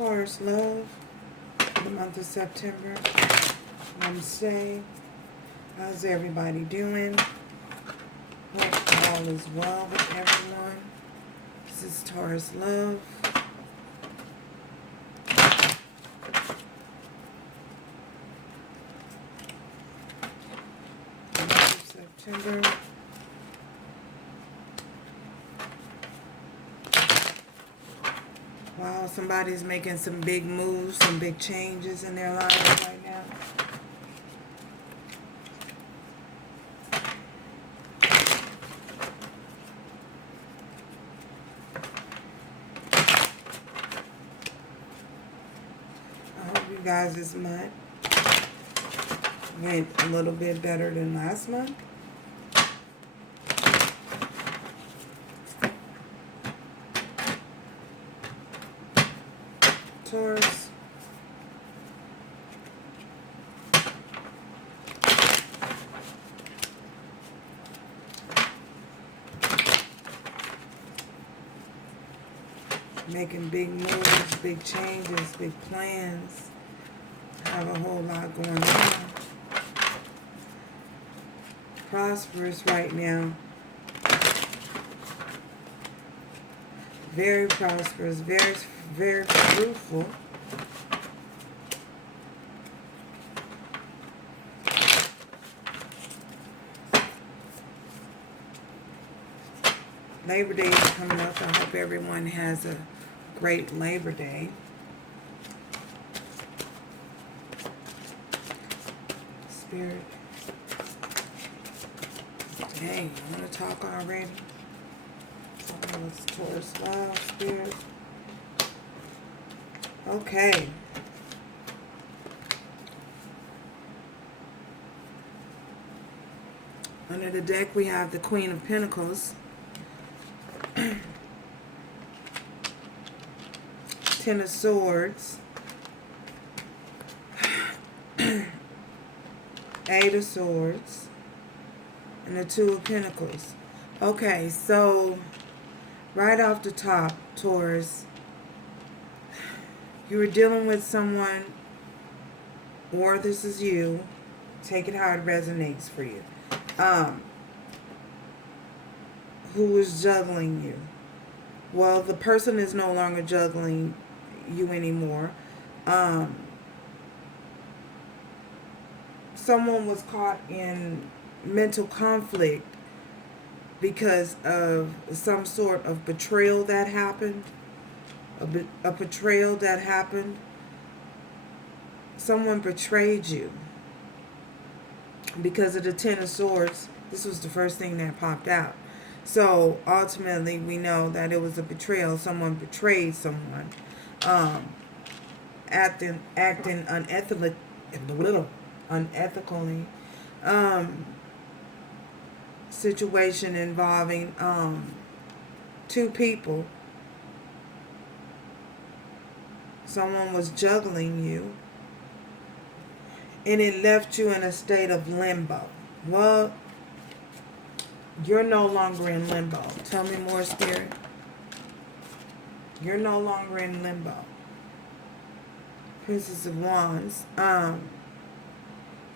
Taurus love, the month of September. Namaste. How's everybody doing? Hope all is well with everyone. This is Taurus love. The month of September. Wow, somebody's making some big moves, some big changes in their lives right now. I hope you guys this month went a little bit better than last month. Taurus. Making big moves, big changes, big plans. Have a whole lot going on. Prosperous right now. Very prosperous, very fruitful. Labor Day is coming up. I hope everyone has a great Labor Day. Spirit. Dang, you want to talk already? Let's Taurus love, Spirit. Okay. Under the deck we have the Queen of Pentacles. Ten of Swords. Eight of Swords. And the Two of Pentacles. Okay, so right off the top, Taurus, you were dealing with someone, or this is you, take it how it resonates for you, who was juggling you. Well, the person is no longer juggling you anymore. Someone was caught in mental conflict because of some sort of betrayal that happened. A betrayal that happened. Someone betrayed you. Because of the Ten of Swords, this was the first thing that popped out. So, ultimately, we know that it was a betrayal. Someone betrayed someone. Acting unethically. Situation involving two people. Someone was juggling you, and it left you in a state of limbo. Well, you're no longer in limbo. Tell me more, Spirit. You're no longer in limbo. Princess of Wands.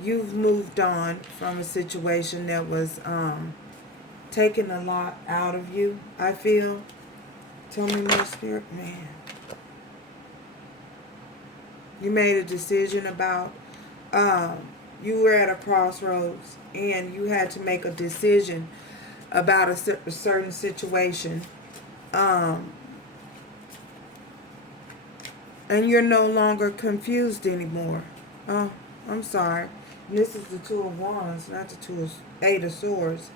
You've moved on from a situation that was taking a lot out of you, I feel. Tell me more, Spirit. Man. You made a decision about, you were at a crossroads and you had to make a decision about a certain situation. And you're no longer confused anymore. Oh, I'm sorry. This is the Two of Wands, not the Eight of Swords.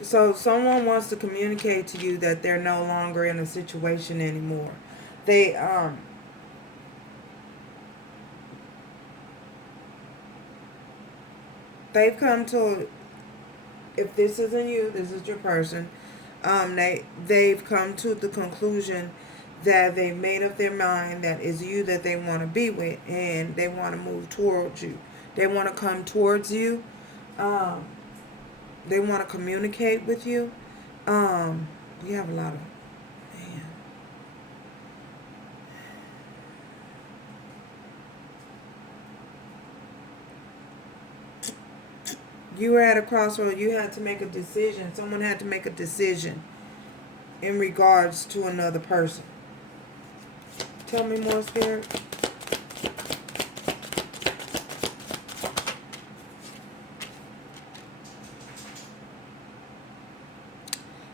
So someone wants to communicate to you that they're no longer in a situation anymore. They've come to, if this isn't you, this is your person. They've come to the conclusion that they've made up their mind that it's you that they want to be with, and they want to move towards you. They want to come towards you. They want to communicate with you. You have a lot of You were at a crossroad. You had to make a decision. Someone had to make a decision in regards to another person. Tell me more, Spirit.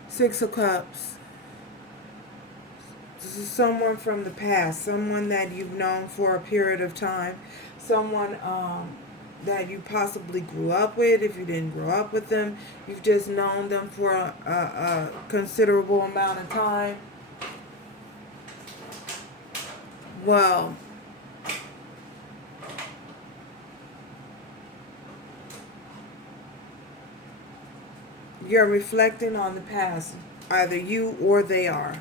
Six of Cups. This is someone from the past. Someone that you've known for a period of time. Someone that you possibly grew up with. If you didn't grow up with them, you've just known them for a considerable amount of time. Well, you're reflecting on the past. Either you or they are.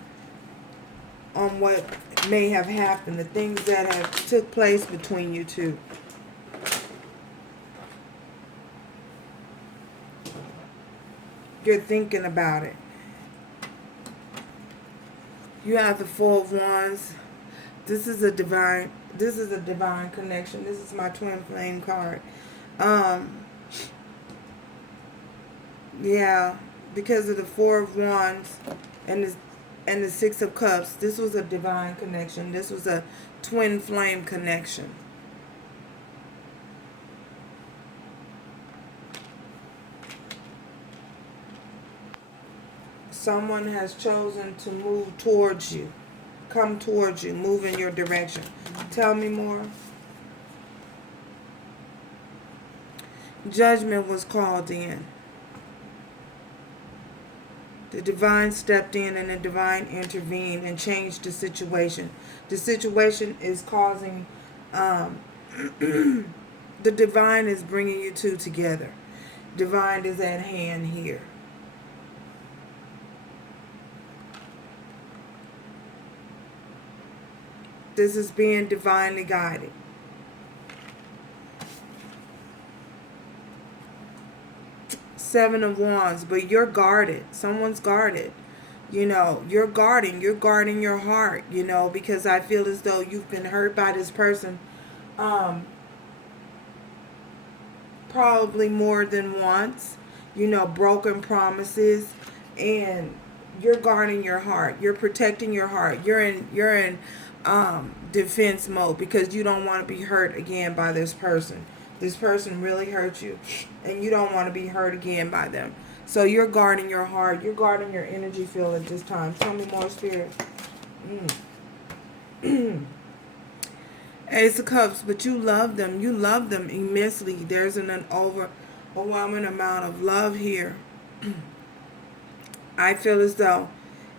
On what may have happened. The things that have took place between you two. You're thinking about it. You have the Four of Wands. This is a divine connection. This is my twin flame card. Yeah, because of the Four of Wands and the Six of Cups, this was a divine connection. This was a twin flame connection. Someone has chosen to move towards you. Come towards you. Move in your direction. Tell me more. Judgment was called in. The divine stepped in and the divine intervened and changed the situation. The situation is causing, the divine is bringing you two together. Divine is at hand here. This is being divinely guided. Seven of Wands, but you're guarded. Someone's guarded. You know, you're guarding your heart, you know, because I feel as though you've been hurt by this person probably more than once, you know, broken promises, and you're guarding your heart. You're protecting your heart. You're in defense mode because you don't want to be hurt again by this person. This person really hurt you, and you don't want to be hurt again by them. So you're guarding your heart. You're guarding your energy field at this time. Tell me more, Spirit. Ace of Cups, but you love them. You love them immensely. There's an overwhelming amount of love here. I feel as though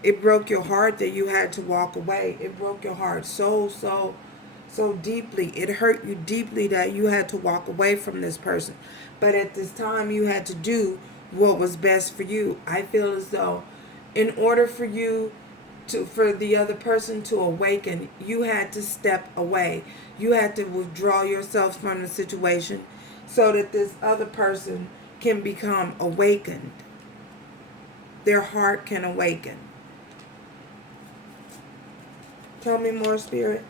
it broke your heart that you had to walk away. It broke your heart so deeply. It hurt you deeply that you had to walk away from this person. But at this time, you had to do what was best for you. I feel as though in order for the other person to awaken, you had to step away. You had to withdraw yourself from the situation so that this other person can become awakened. Their heart can awaken. Tell me more, Spirit.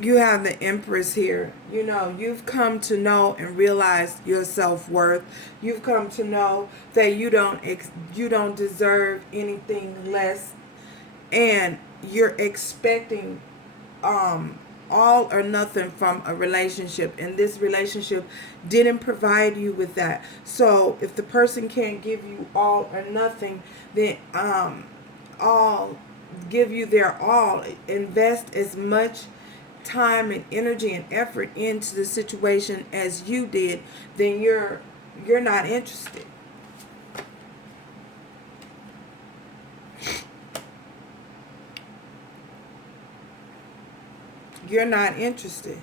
You have the Empress here. You know, you've come to know and realize your self-worth. You've come to know that you don't deserve anything less, and you're expecting all or nothing from a relationship, and this relationship didn't provide you with that. So if the person can't give you all or nothing, then give you their all. Invest as much time and energy and effort into the situation as you did, then you're not interested. You're not interested.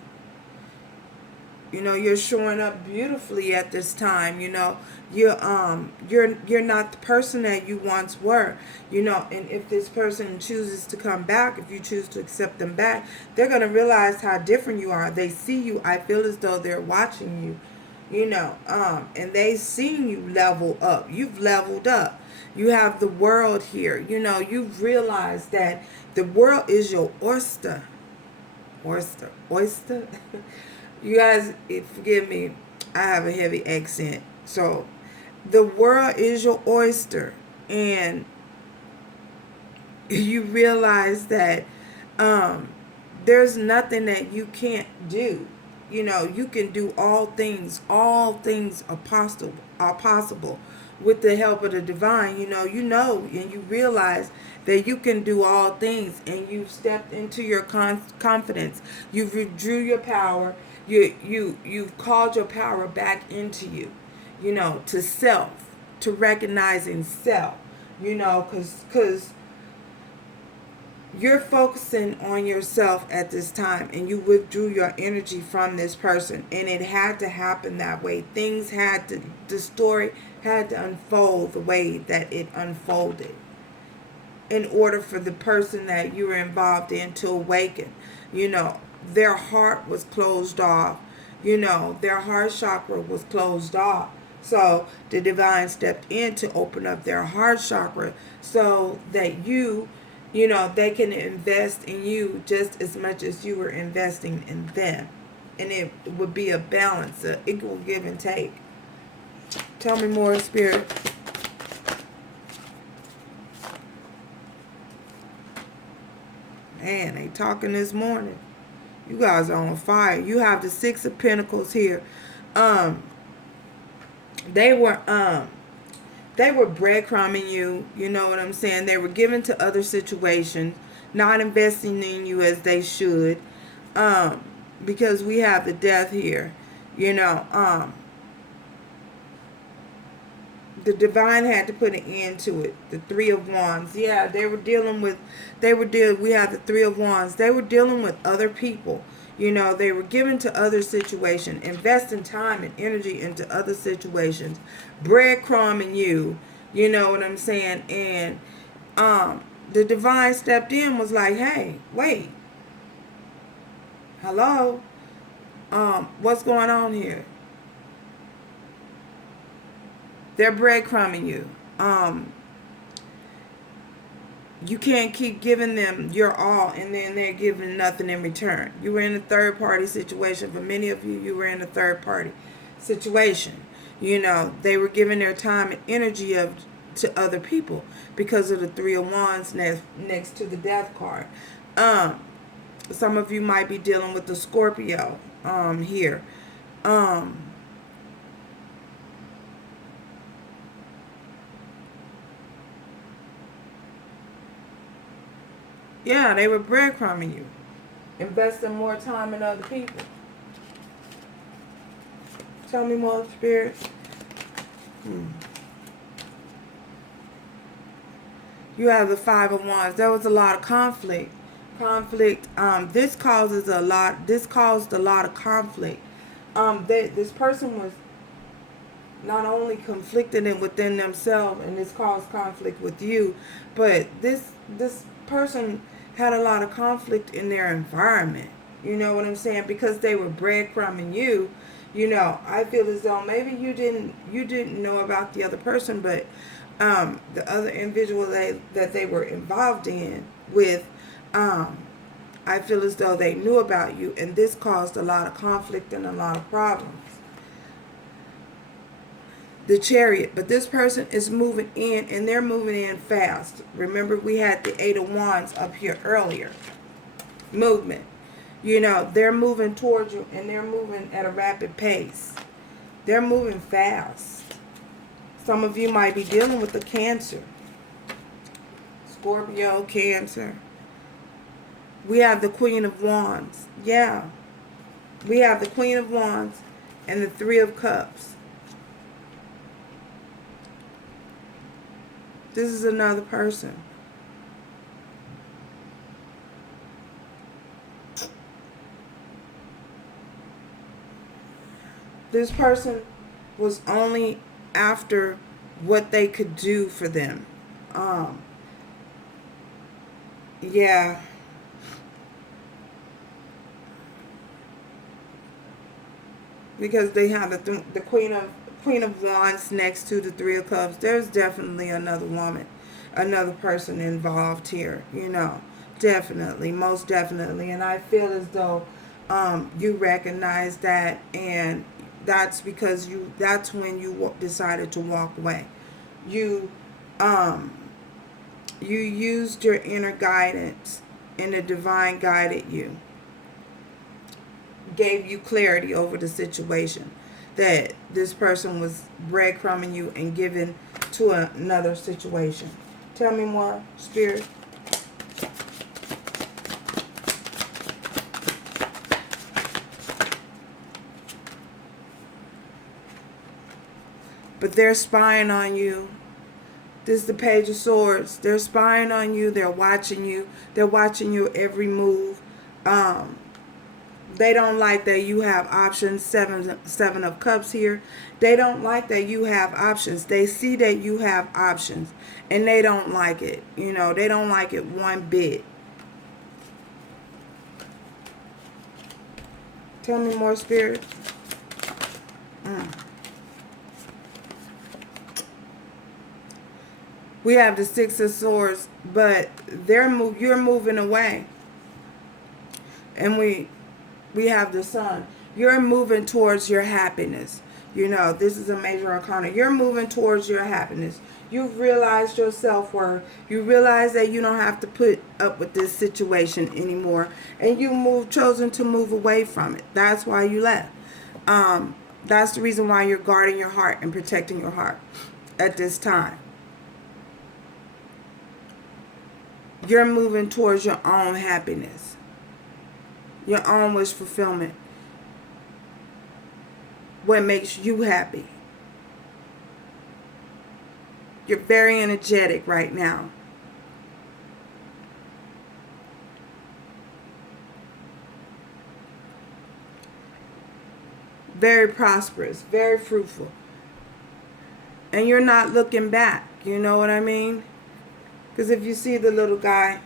You know, you're showing up beautifully at this time. You know, you're not the person that you once were. You know, and if this person chooses to come back, if you choose to accept them back, they're gonna realize how different you are. They see you. I feel as though they're watching you. And they seen you level up. You've leveled up. You have the world here. You've realized that the world is your oyster. Oyster. You guys, forgive me, I have a heavy accent. So the world is your oyster. And you realize that there's nothing that you can't do. You can do all things. All things are possible with the help of the divine. And you realize that you can do all things, and you've stepped into your confidence. You've withdrew your power. You've called your power back into you. To self, to recognizing self. Because you're focusing on yourself at this time, and you withdrew your energy from this person, and it had to happen that way. The story had to unfold the way that it unfolded in order for the person that you were involved in to awaken. Their heart was closed off. Their heart chakra was closed off. So the divine stepped in to open up their heart chakra so that they can invest in you just as much as you were investing in them. And it would be a balance, an equal give and take. Tell me more, Spirit. Man, they talking this morning. You guys are on fire. You have the Six of Pentacles here. They were breadcrumbing you. You know what I'm saying? They were given to other situations, not investing in you as they should. Because we have the Death here. The divine had to put an end to it. The Three of Wands. Yeah, we have the Three of Wands. They were dealing with other people. They were given to other situations, investing time and energy into other situations, breadcrumbing you. You know what I'm saying? And the divine stepped in, was like, hey, wait. Hello? What's going on here? They're breadcrumbing you. You can't keep giving them your all and then they're giving nothing in return. You were in a third party situation. For many of you, you were in a third party situation. They were giving their time and energy to other people because of the Three of Wands next to the Death card. Some of you might be dealing with the Scorpio here. Yeah, they were breadcrumbing you. Investing more time in other people. Tell me more, Spirit. You have the Five of Wands. There was a lot of conflict. This caused a lot of conflict. This person was not only conflicted within themselves, and this caused conflict with you, but this person had a lot of conflict in their environment. You know what I'm saying? Because they were breadcrumbing you. I feel as though maybe you didn't know about the other person, but the other individual that they were involved with, I feel as though they knew about you, and this caused a lot of conflict and a lot of problems. The Chariot, but this person is moving in, and they're moving in fast. Remember, we had the Eight of Wands up here earlier. Movement. They're moving towards you, and they're moving at a rapid pace. They're moving fast. Some of you might be dealing with the Cancer. Scorpio, Cancer. We have the Queen of Wands. Yeah. We have the Queen of Wands and the Three of Cups. This is another person. This person was only after what they could do for them. Yeah. because they have the Queen of Wands next to the Three of Cups. There's definitely another woman, another person involved here. You know, definitely, most definitely. And I feel as though you recognize that, and that's because that's when you decided to walk away. You um you used your inner guidance, and the divine guided you, gave you clarity over the situation that this person was breadcrumbing you and given to another situation. Tell me more, Spirit. But they're spying on you. This is the Page of Swords. They're spying on you. They're watching you. They're watching your every move. They don't like that you have options. Seven of Cups here. They don't like that you have options. They see that you have options, and they don't like it. You know, they don't like it one bit. Tell me more, Spirit. We have the Six of Swords, but you're moving away. And we have the Sun. You're moving towards your happiness. You know, this is a major arcana. You're moving towards your happiness. You've realized your self-worth. You realize that you don't have to put up with this situation anymore. And you chosen to move away from it. That's why you left. That's the reason why you're guarding your heart and protecting your heart at this time. You're moving towards your own happiness, your own wish fulfillment, what makes you happy. You're very energetic right now. Very prosperous, very fruitful. And you're not looking back, you know what I mean? Because if you see the little guy,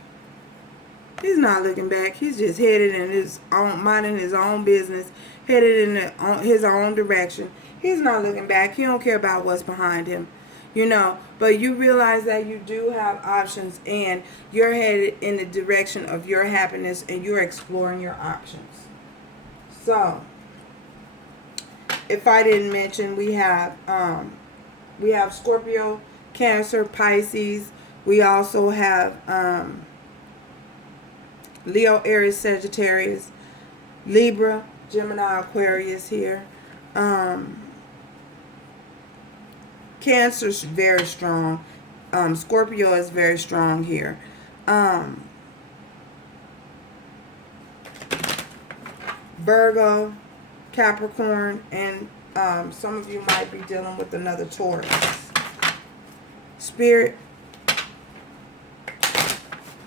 he's not looking back. He's just headed in his own, minding his own business, headed in his own direction. He's not looking back. He don't care about what's behind him, you know. But you realize that you do have options, and you're headed in the direction of your happiness, and you're exploring your options. So, if I didn't mention, we have Scorpio, Cancer, Pisces. We also have Leo, Aries, Sagittarius, Libra, Gemini, Aquarius here. Cancer's very strong. Scorpio is very strong here. Virgo, Capricorn, and some of you might be dealing with another Taurus. Spirit,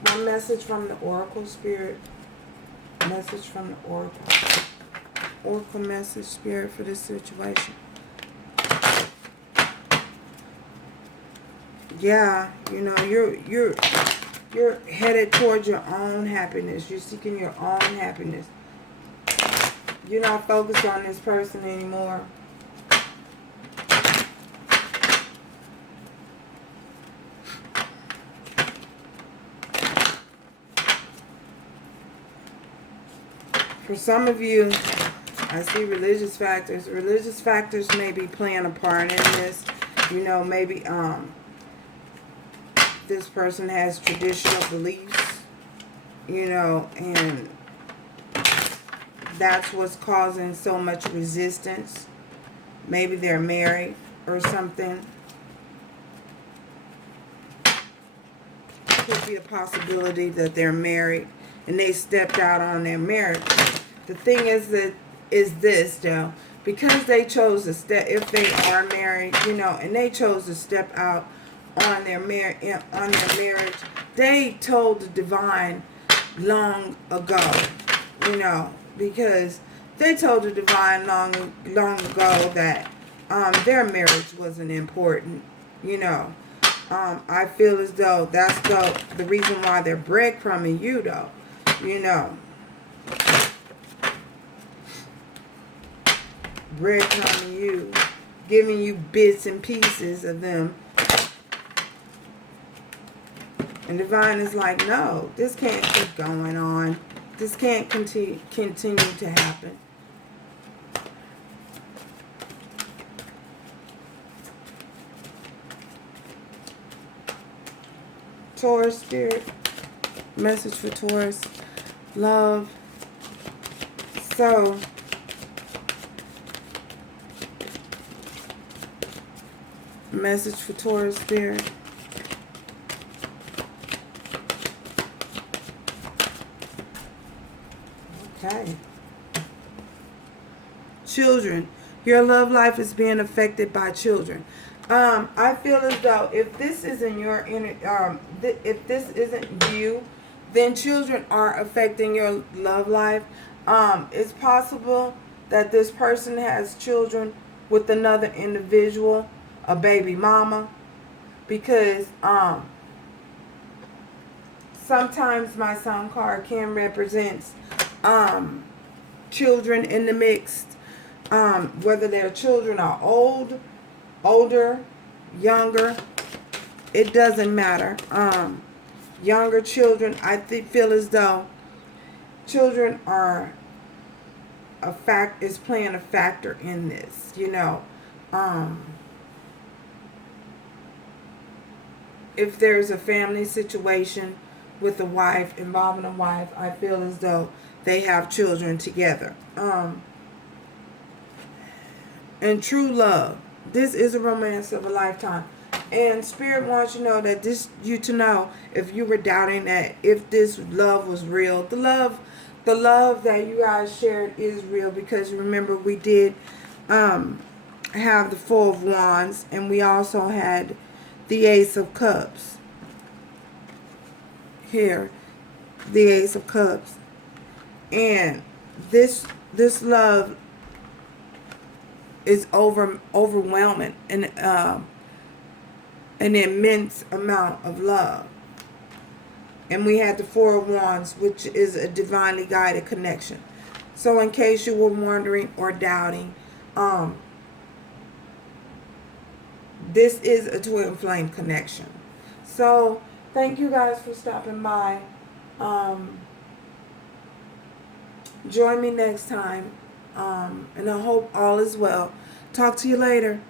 one message from the Oracle, Spirit. Message from the Oracle. Oracle message, Spirit, for this situation. Yeah, you know, you're headed towards your own happiness. You're seeking your own happiness. You're not focused on this person anymore. For some of you, I see religious factors. Religious factors may be playing a part in this. You know, maybe this person has traditional beliefs, you know, and that's what's causing so much resistance. Maybe they're married or something. Could be a possibility that they're married and they stepped out on their marriage. The thing is this though, because they chose to step, if they are married, you know, and they chose to step out on their marriage, they told the divine long ago, you know, because they told the divine long ago that their marriage wasn't important, you know. I feel as though that's the reason why they're breadcrumbing you, though, you know. breadcrumbing you, giving you bits and pieces of them. And divine is like, no, this can't keep going on. This can't continue to happen. Taurus spirit, message for Taurus, love. So, message for Taurus spirit. Okay. Children, your love life is being affected by children. I feel as though if this isn't your if this isn't you, then children are affecting your love life. It's possible that this person has children with another individual, a baby mama, because sometimes my sun card can represent children in the mix, whether their children are older, younger, it doesn't matter. Younger children, I feel as though children are is playing a factor in this, you know. If there's a family situation with a wife, involving a wife, I feel as though they have children together. And true love. This is a romance of a lifetime. And Spirit wants you to know that if you were doubting that if this love was real, the love that you guys shared is real, because remember we did have the Four of Wands, and we also had the Ace of Cups. Here, the Ace of Cups. And this love is overwhelming, and an immense amount of love. And we had the Four of Wands, which is a divinely guided connection. So in case you were wondering or doubting, this is a twin flame connection. So thank you guys for stopping by. Join me next time. And I hope all is well. Talk to you later.